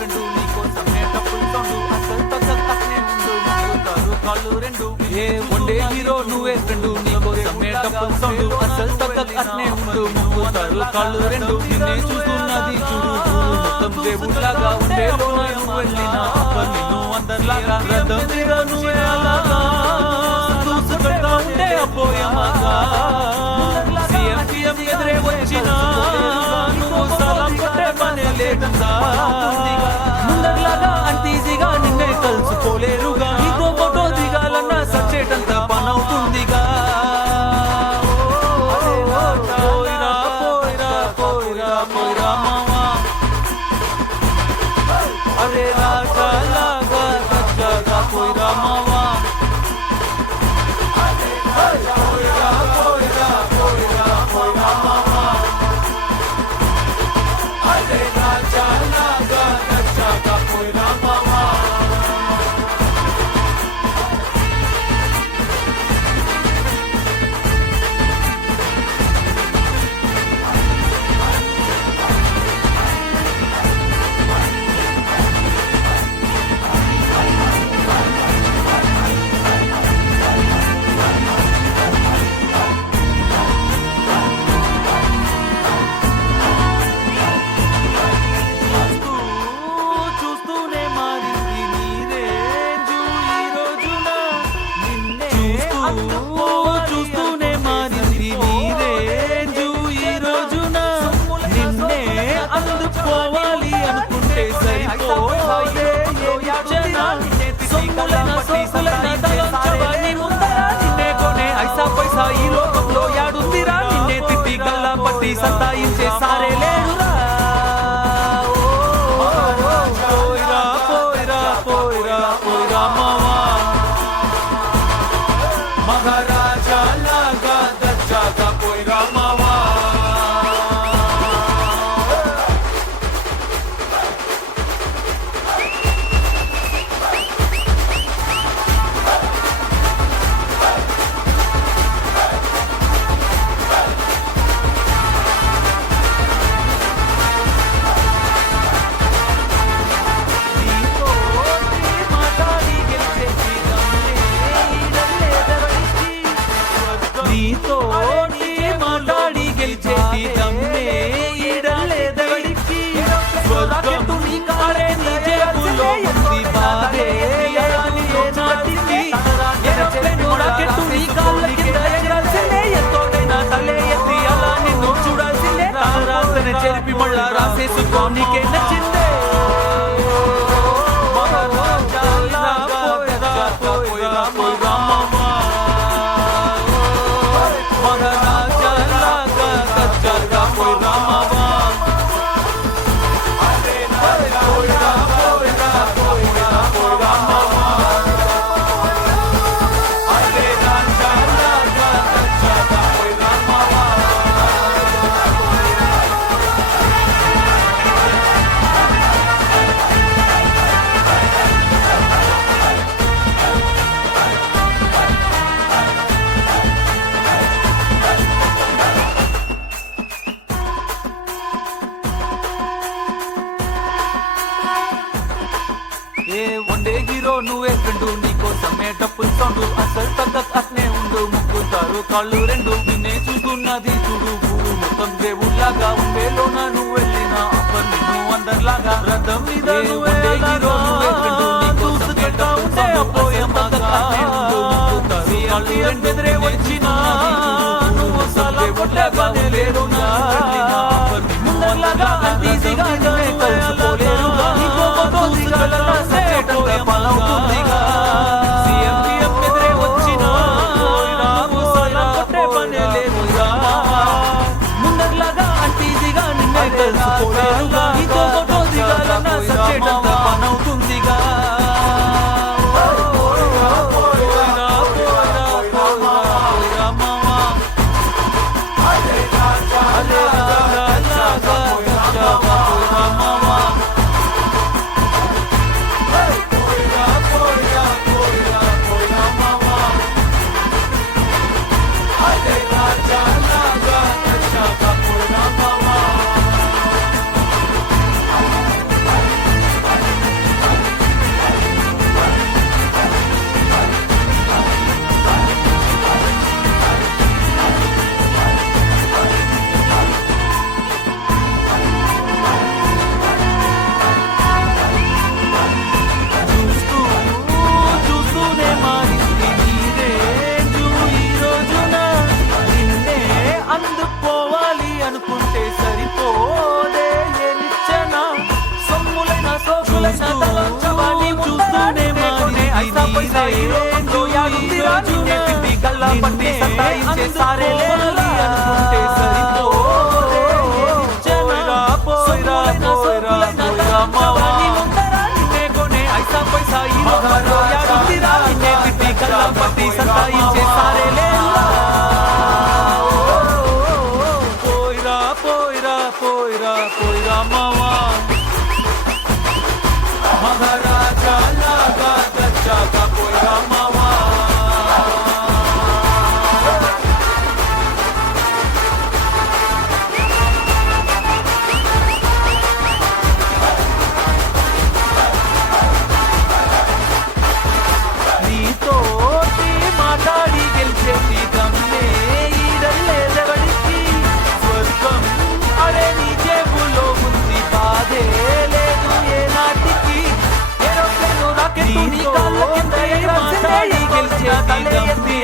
friend నీకోసమే డబ్బులు sound అసలు తగ్గనే ఉండు ముక్కుతారు కాళ్ళు రెండు ఏ వన్డే హీరో నువ్వే ఫ్రెండు నీకోసమే డబ్బులు సౌండు అసలు తగ్గనే ఉండు ముక్కుతారు కాళ్ళు రెండు నిన్నే చూస్తున్నది చూడు మొత్తం దేవుళ్ళగా ఉండేలోన నువ్వు వెళ్ళిన నిన్ను అందరిలాగా రథం మీద నువ్వే అలాగా చూసుకుంటా ఉంటే అపోయమాగా సీఎం ఎదురే వచ్చినా నువ్వు సలాం కొట్టే పనే లేకుండా ముందర్లాగా అంత ఈజీగా నిన్నే కలుసుకోలేరుగా నీతో ఫోటో దిగాలన్నా సచ్చేటంత పనవుతుందిగా పోయిరా పోయిరా పోయిరా పోయిరా మావా అరే రాజా లాగా సచ్చాగా పోయిరా మావా పోయిరా పోయిరా పోయిరా పోయిరా మావా అరే రాజా లాగా సచ్చాగా పోయిరా మావా చూస్తూనే మారింది నీ రేంజు ఈ రోజున నిన్నే చూస్తూనే మారింది నీ రేంజు ఈ రోజున నిన్నే అందుకోవాలి అనుకుంటే సరిపోయే సొమ్ములైన సోకులైన తలంచవాని ముందర నిన్నే కొనే ఐసా పైసా ఈ లోకంలో యాడుందిరా నిన్నే తిట్టి గల్లా పట్టి సతాయించే సారే లేడురా పోయిరా పోయిరా పోయిరా పోయిరా మావా మహారాజా లాగా దచ్చాగా పోయిరా మావా నీతో మాట్లాడి గెలిచేటి దమ్మే ఈడలేదడికి స్వర్గం నీ కాడే నీ జేబులో ఉంది బాధే నీలో నాటింది ఎరప్లేను రాకెట్టు నీ కాళ్ళ కింద ఎగరాల్సిందే ఎంతోడైనా తలే ఎత్తి అలా నిన్ను చూడాల్సిందే రాతనే చెరిపి మళ్ళా రాసేసుకో నీకే నచ్చిందే మహారాజా లాగా పోయిరా పోయిరా మామా మహారాజా లాగా దచ్చాగా పోయిరా మావా పోయిరా పోయిరా పోయిరా పోయిరా మావా అరే రాజా లాగా దచ్చాగా పోయిరా మావా ఏ వన్డే హీరో నువ్వే ఫ్రెండు నీకోసమే డబ్బులు సౌండు అసలు తగ్గనే ఉండు ముక్కుతారు కాళ్ళు రెండు నిన్నే చూస్తున్నది చూడు ఊరు మొత్తం దేవుళ్ళగా ఉండేలోన నువ్వు వెళ్ళిన అప్పర్ నిన్ను అందరిలాగా రథం మీద వన్డే హీరో నువ్వే ఫ్రెండు నీకోసమే డబ్బులు సౌండు తగ్గనే ఉండు ముక్కుతారు కాళ్ళు రెండు ఎదురే వచ్చినా నువ్వు సలాం కొట్టగానే లేరున అప్పర్ నిన్ను అందరిలాగా ఈజీగా కలుసుకోలేరుగా నీకో ఫోటో దిగాలన్నా సచ్చేటంత పనవుతుందిగా సీఎం ఎదురే వచ్చినా నువ్వు సలాం కొట్టే పనే లేదుగా ముందర్లాగా అంత ఈజీగా నిన్నే కలుసుకోలేరుగా నీకో ఫోటో దిగాలన్నా సచ్చేటంత పనవుతుందిగా పోయిరా పోయిరా పోయిరా పోయిరా మావా అరే రాజా లాగా దచ్చాగా పోయిరా మావా పోయిరా పోయిరా పోయిరా యాడుందిరా నిన్నే తిట్టి గల్లా పట్టి సతాయించే సారే లేరులే అనుకుంటే సరిపోరే పోయిరా పోయిరా పోయిరా పోయిరా మావా నిన్నే కొనే ఐసా పైసా ఈ లోకంలో యాడుందిరా నిన్నే తిట్టి గల్లా పట్టి సతాయించే సారే లేరులా పోయిరా పోయిరా పోయిరా పోయిరా మావా మహారాజా లాగా దచ్చాగా పోయిరా మావా నీతోటి మాట్లాడి గెలిచేటి దమ్మే ఈడల్లేదెవడికి స్వర్గం అరే నీ జేబులో ఉంది బాధే లేదు ఏ నాటికి ఏరోప్లేను రాకెట్టు నీ కాళ్ళ కింద మాట్లాడి గెలిచేటి దమ్మే